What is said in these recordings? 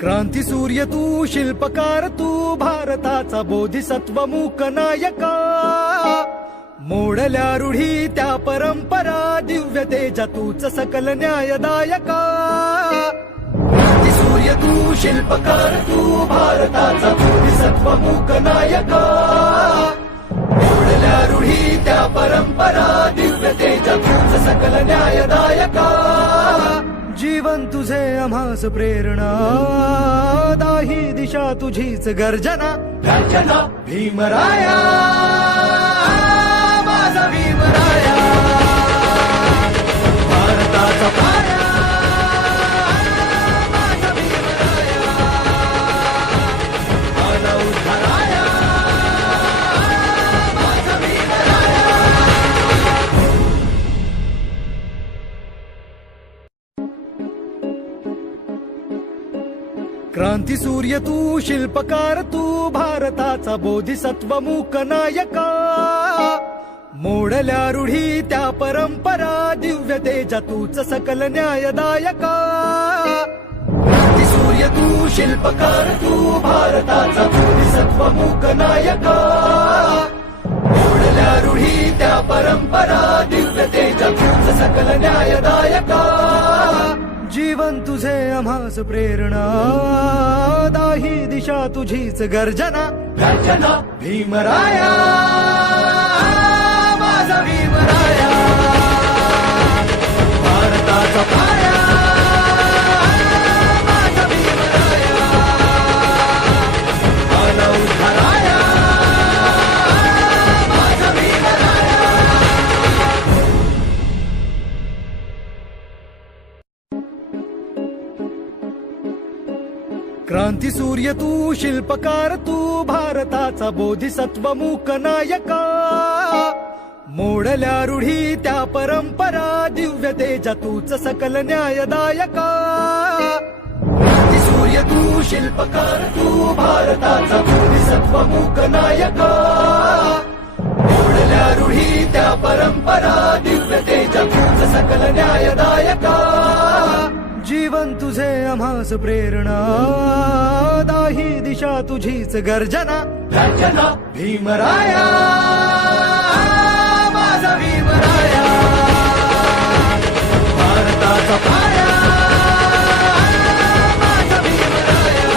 क्रांती सूर्य तू, शिल्पकार तू, भारताचा बोधिसत्व मूक नायका. मोडल्या रूढी त्या परंपरा, दिव्य तेजा तूच सकल न्यायदायका. क्रांती सूर्य तू, शिल्पकार तू, भारताचा बोधिसत्व मूक नायका. मोडल्या रूढी त्या परंपरा, दिव्य तेजा तूच सकल न्यायदायका. जीवन तुझे आम्हास प्रेरणा, दाही दिशा तुझीच गर्जना. गर्जना भीमराया, माझा भीमराया, भारताचा पाया, माझा भीमराया, आला उद्धाराया, माझा भीमराया. क्रांती सूर्य तू, शिल्पकार तू, भारताचा बोधिसत्व मूक नायका. मोडल्या रूढी त्या परंपरा, दिव्य तेजा तूच सकल न्यायदायका. क्रांती सूर्य तू, शिल्पकार तू, भारताचा बोधिसत्व मूक नायका. मोडल्या रूढी त्या परंपरा, दिव्य तेजा तूच सकल न्यायदायका. जीवन तुझे आम्हास प्रेरणा, दाही दिशा तुझीच गर्जना. गर्जना भीमराया, माझा भीमराया, भारताचा पाया, माझा भीमराया, आला उद्धाराया, माझा भीमराया. क्रांती सूर्य तू, शिल्पकार तू, भारताचा बोधिसत्व मूक नायका. मोडल्या रूढी त्या परंपरा, दिव्य तेजा तूच सकल न्यायदायका. क्रांती सूर्य तू, शिल्पकार तू, भारताचा बोधिसत्व मूक नायका. मोडल्या रूढी त्या परंपरा, दिव्य तेजा तूच सकल न्यायदायका. जीवन तुझे आम्हास प्रेरणा, दाही दिशा तुझीच गर्जना. गर्जना भीमराया, माझा भीमराया, भारताचा पाया, माझा भीमराया,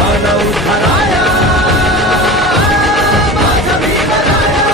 आला उद्धाराया, माझा भीमराया.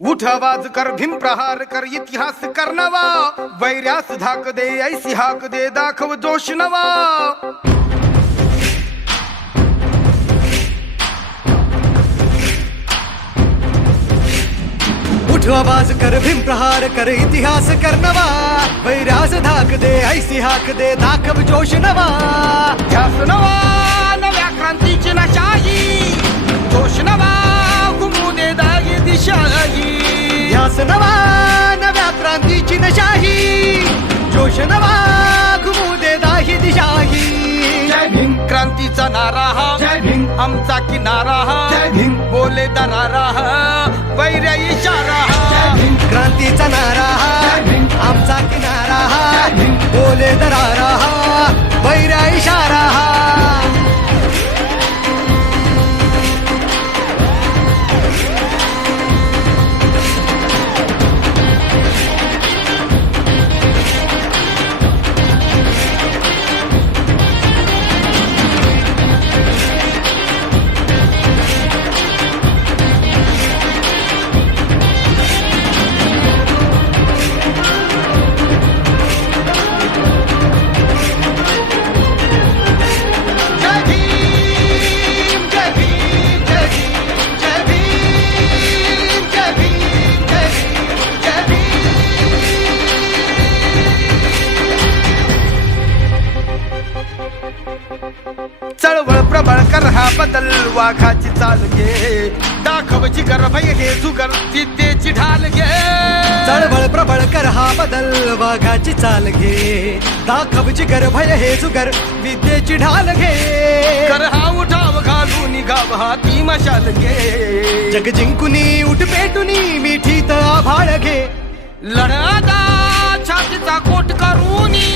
उठ आवाज कर, भीम प्रहार कर, इतिहास कर नवा. वैर्यास धाक दे, ऐसी हाक दे, दाखव जोश नवा. उठ आवाज कर, भीम प्रहार कर, इतिहास कर नवा. वैरास धाक दे, ऐसी हाक दे, दाखव जोश नवा. ध्यास नवा, नव्या क्रांतीची नशाही, जोश नवा, घुमू दे दागी दिशाही. ध्यास नवा, नव्या क्रांतीची नशाही, जोश नवा, घुमू दे दाही दिशाही. जय भीम क्रांतीचा नारा हा, जय भीम आमचा किनारा हा, जय भीम बोले दरारा हा, वैर्य इशारा हा. जय भीम क्रांतीचा नारा हा, जय भीम आमचा किनारा हा, जय भीम बोले दरारा हा, वैर्य इशारा हा. कर हा बदल वाघाची चाल घे दाखव जिगर भय हे जुगर विद्येची ढाल घे चळवळ प्रबळ कर हा बदल वाघाची चाल घे दाखव जिगर भय हे जुगर विद्येची ढाल घे कर हा उठाव घालून गाव हाती मशाल घे जग जिंकुनी उठ पेटुनी मिठीत आभाळ घे लढादा छातीचा कोट करूनी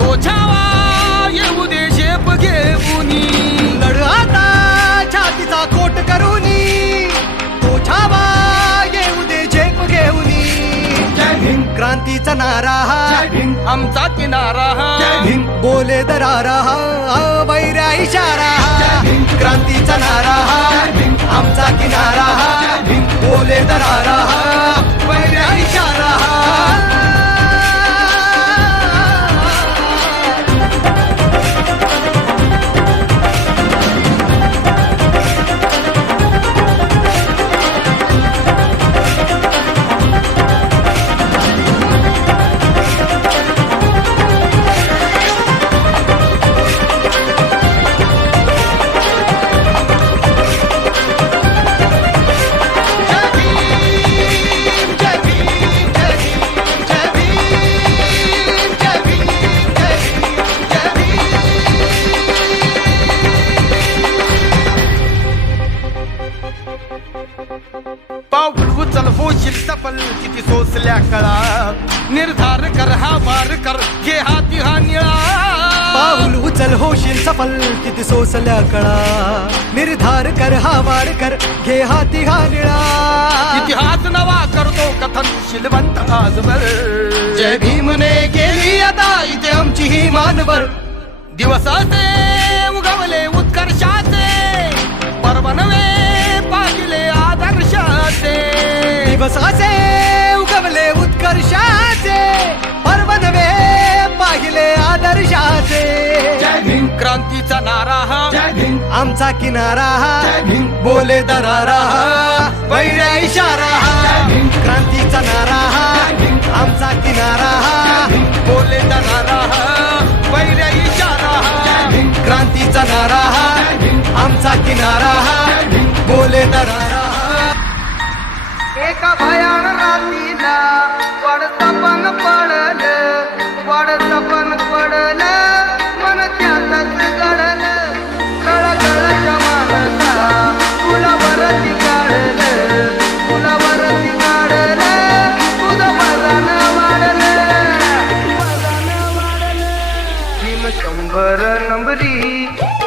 तो छावा येऊ दे शेप घेऊनी लढ आता छातीचा कोट करूनी तो छावा येऊ दे झेप घेऊनी जय भीम क्रांतीचा नारा हा जय भीम आमचा किनारा जय भीम बोले दरारा हा वैऱ्या इशारा हा क्रांतीचा नारा हा आमचा किनारा हा बोले दरारा हा वैऱ्या इशारा हा पाऊल उचल होशील सफल किती सोसल्या कळा निर्धार कर हा वार कर घे हाती हा निळा पाऊल उचल होशील सफल किती सोसल्या कळा निर्धार कर हा वार कर घे हाती हा निळा इतिहास नवा करतो कथन शिलवंत आजवर जय भीमने केली आता इथे आमची ही मानवर दिवसाचे उगवले उत्कर्षाचे पर्व नवे पाहिले आदर्शाचे दिवसाचे उगवले उत्कर्षाचे पर्व नवे पाहिले आदर्शाचे जय भीम क्रांतीचा नारा हा जय भीम आमचा किनारा हा जय भीम बोले दरारा हा वैऱ्या इशारा हा क्रांतीचा नारा हा आमचा किनारा हा बोले दरारा हा वैऱ्या इशारा हा क्रांतीचा नारा हा आमचा किनारा हा बोले दरारा हा एका भयान रात्रीला वडसपन पडल वडसपन पडल मन त्यातच गडल कळकळच्या मानसा फुलावरती काढल फुलावरती काढल तुझं वजन वाढल भीम 100 नंबरी